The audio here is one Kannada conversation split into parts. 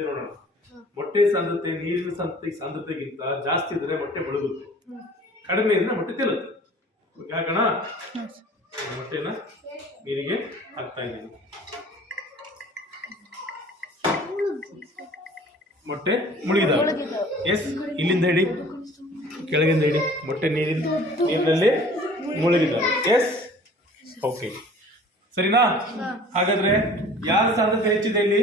ಸಾಂದ್ರತೆ ನೋಡೋಣ. ಮೊಟ್ಟೆ ಸಾಂದ್ರತೆ ನೀರಿನ ಸಾಂದ್ರತೆಗಿಂತ ಜಾಸ್ತಿ ಇದ್ರೆ ಮೊಟ್ಟೆ ಮುಳುಗುತ್ತೆ, ಕಡಿಮೆ ಇದ್ರೆ ಮೊಟ್ಟೆ ತೇಲುತ್ತೆ. ಯಾಕಣ ಮೊಟ್ಟೆನ ನೀರಿಗೆ ಹಾಕ್ತಾ ಇದ್ದೀನಿ. ಮೊಟ್ಟೆ ಮುಳುಗಿದಾವೆ. ಎಸ್, ಇಲ್ಲಿಂದ ಹಿಡಿ, ಕೆಳಗಿಂದ ಹಿಡಿ. ಮೊಟ್ಟೆ ನೀರಿನಲ್ಲಿ ಮುಳುಗಿದಾವೆ. ಎಸ್, ಓಕೆ, ಸರಿನಾ? ಹಾಗಾದ್ರೆ ಯಾರ ಸಾಂದ್ರತೆ ಹೆಚ್ಚಿದೆ ಇಲ್ಲಿ?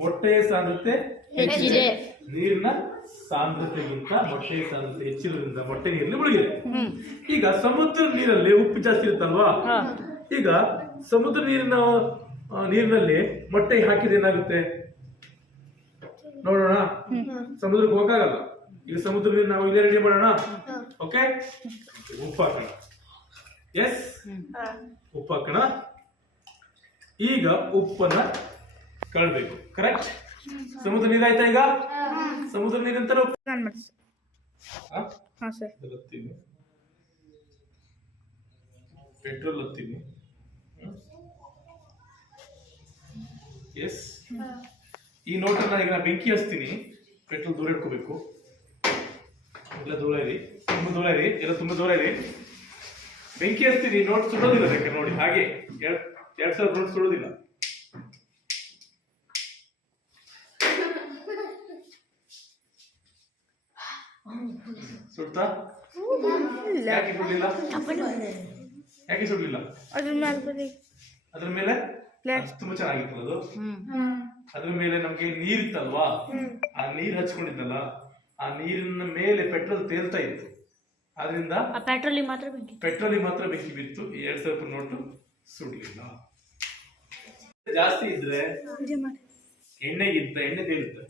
ಮೊಟ್ಟೆಯ ಸಾಂದ್ರತೆ ಹೆಚ್ಚಿದೆ. ನೀರಿನ ಸಾಂದ್ರತೆಗಿಂತ ಮೊಟ್ಟೆಯ ಸಾಂದ್ರತೆ ಹೆಚ್ಚಿರೋದ್ರಿಂದ ಮೊಟ್ಟೆ ನೀರಲ್ಲಿ ಮುಳುಗಿದೆ. ಈಗ ಸಮುದ್ರ ನೀರಲ್ಲಿ ಉಪ್ಪು ಜಾಸ್ತಿ ಇರುತ್ತಲ್ವಾ? ಈಗ ಸಮುದ್ರ ನೀರಿನಲ್ಲಿ ಮೊಟ್ಟೆ ಹಾಕಿದ್ರೆ ಏನಾಗುತ್ತೆ ನೋಡೋಣ. ಸಮುದ್ರಕ್ಕೆ ಹೋಗಕ್ಕಾಗಲ್ಲ. ಈಗ ಸಮುದ್ರ ನೀರು ನಾವು ಇಲ್ಲೇ ರೆಡಿ ಮಾಡೋಣ. ಓಕೆ, ಉಪ್ಪು ಹಾಕೋಣ. ಎಸ್, ಉಪ್ಪು ಹಾಕೋಣ. ಈಗ ಉಪ್ಪನ್ನ ಕಳ್ಬೇಕು. ಕರೆಕ್ಟ್? ಸಮುದ್ರ ನೀರು ಆಯ್ತಾ? ಈಗ ಸಮುದ್ರ ನೀರಂತ ಪೆಟ್ರೋಲ್ ಹತ್ತೀನಿ. ಎಸ್, ಈ ನೋಟನ್ನ ಈಗ ನಾನು ಬೆಂಕಿ ಹಚ್ತೀನಿ. ಪೆಟ್ರೋಲ್ ದೂರ ಇಟ್ಕೋಬೇಕು. ಎಲ್ಲ ದೂರ ಇರಿ, ತುಂಬ ದೂರ ಇರಿ, ಎಲ್ಲ ತುಂಬ ದೂರ ಇರಿ. ಬೆಂಕಿ ಹಚ್ತೀನಿ. ನೋಟ್ ಸುಡೋದಿಲ್ಲ, ಬೇಕಾದ್ರೆ ನೋಡಿ. ಹಾಗೆ 2000 ನೋಟ್ ಸುಡೋದಿಲ್ಲ. ಸುಡ್ತಾ? ಯಾಕೆ ಸುಡ್ಲಿಲ್ಲ? ಯಾಕೆ ಸುಡ್ಲಿಲ್ಲ? ಅದ್ರ ಮೇಲೆ ತುಂಬಾ ಚೆನ್ನಾಗಿತ್ತು ಅದು. ಅದ್ರ ಮೇಲೆ ನಮ್ಗೆ ನೀರಿತ್ತಲ್ವಾ, ಆ ನೀರ್ ಹಚ್ಕೊಂಡಿದ್ನಲ್ಲ, ಆ ನೀರಿನ ಮೇಲೆ ಪೆಟ್ರೋಲ್ ತೇಲ್ತಾ ಇತ್ತು. ಆದ್ರಿಂದ ಪೆಟ್ರೋಲಿಗೆ ಮಾತ್ರ ಬೆಂಕಿ ಬಿತ್ತು. 2000 ರೂಪಾಯಿ ನೋಟು ಸುಡ್ಲಿಲ್ಲ. ಜಾಸ್ತಿ ಇದ್ರೆ ಎಣ್ಣೆಗಿಂತ ಎಣ್ಣೆ ತೇಲುತ್ತೆ.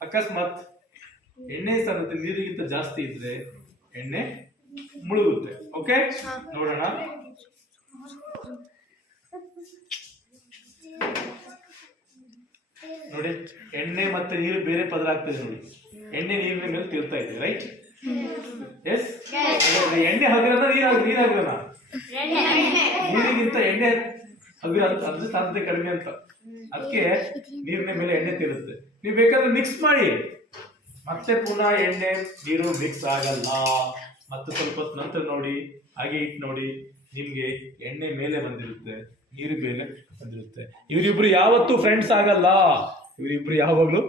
ಅಕಸ್ಮಾತ್ ಎಣ್ಣೆ ಸಾಂದ್ರತೆ ನೀರಿಗಿಂತ ಜಾಸ್ತಿ ಇದ್ರೆ ಎಣ್ಣೆ ಮುಳುಗುತ್ತೆ. ಓಕೆ, ನೋಡೋಣ. ನೋಡಿ, ಎಣ್ಣೆ ಮತ್ತೆ ನೀರು ಬೇರೆ ಪದರ ಆಗ್ತದೆ ನೋಡಿ. ಎಣ್ಣೆ ನೀರಿನ ಮೇಲೆ ತೇಲ್ತಾ ಇದೆ. ರೈಟ್? ಎಸ್, ಎಣ್ಣೆ ಹಗುರದ ನೀರಾಗಿರೋಣ. ನೀರಿಗಿಂತ ಎಣ್ಣೆ ಹಗುರ, ಅದ್ರ ಸಾಂದ್ರತೆ ಕಡಿಮೆ ಅಂತ. ಅದಕ್ಕೆ ನೀರಿನ ಮೇಲೆ ಎಣ್ಣೆ ತೇಲುತ್ತೆ. ನೀವು ಬೇಕಾದ್ರೆ ಮಿಕ್ಸ್ ಮಾಡಿ, ಮತ್ತೆ ಪುನಃ ಎಣ್ಣೆ ನೀರು ಮಿಕ್ಸ್ ಆಗಲ್ಲ. ಮತ್ತೆ ಸ್ವಲ್ಪ ಹೊತ್ತು ನಂತರ ನೋಡಿ, ಹಾಗೆ ಇಟ್ಟು ನೋಡಿ, ನಿಮ್ಗೆ ಎಣ್ಣೆ ಮೇಲೆ ಬಂದಿರುತ್ತೆ, ನೀರು ಮೇಲೆ ಬಂದಿರುತ್ತೆ. ಇವರಿಬ್ರು ಯಾವತ್ತೂ ಫ್ರೆಂಡ್ಸ್ ಆಗಲ್ಲ. ಇವರಿಬ್ರು ಯಾವಾಗ್ಲೂ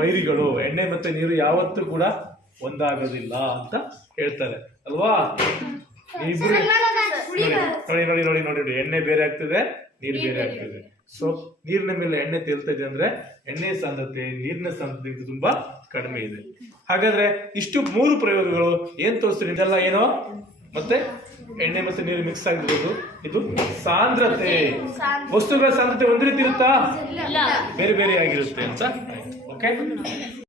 ವೈರಿಗಳು. ಎಣ್ಣೆ ಮತ್ತೆ ನೀರು ಯಾವತ್ತೂ ಕೂಡ ಒಂದಾಗೋದಿಲ್ಲ ಅಂತ ಹೇಳ್ತಾರೆ ಅಲ್ವಾ? ಇಬ್ರು ನೋಡಿ, ಎಣ್ಣೆ ಬೇರೆ ಆಗ್ತದೆ, ನೀರು ಬೇರೆ ಆಗ್ತದೆ. ಸೊ ನೀರಿನ ಮೇಲೆ ಎಣ್ಣೆ ತೇಲ್ತಾ ಇದೆ ಅಂದ್ರೆ ಎಣ್ಣೆ ಸಾಂದ್ರತೆ ನೀರಿನ ಸಾಂದ್ರತೆ ತುಂಬಾ ಕಡಿಮೆ ಇದೆ. ಹಾಗಾದ್ರೆ ಇಷ್ಟು 3 ಪ್ರಯೋಗಗಳು ಏನ್ ತೋರಿಸ್ತೀರಿ? ಇದೆಲ್ಲ ಏನೋ ಮತ್ತೆ ಎಣ್ಣೆ ಮತ್ತೆ ನೀರು ಮಿಕ್ಸ್ ಆಗಿರೋದು, ಇದು ಸಾಂದ್ರತೆ. ವಸ್ತುಗಳ ಸಾಂದ್ರತೆ ಒಂದೇ ರೀತಿ ಇರುತ್ತಾ? ಬೇರೆ ಬೇರೆ ಆಗಿರುತ್ತೆ ಅಂತ. ಓಕೆ.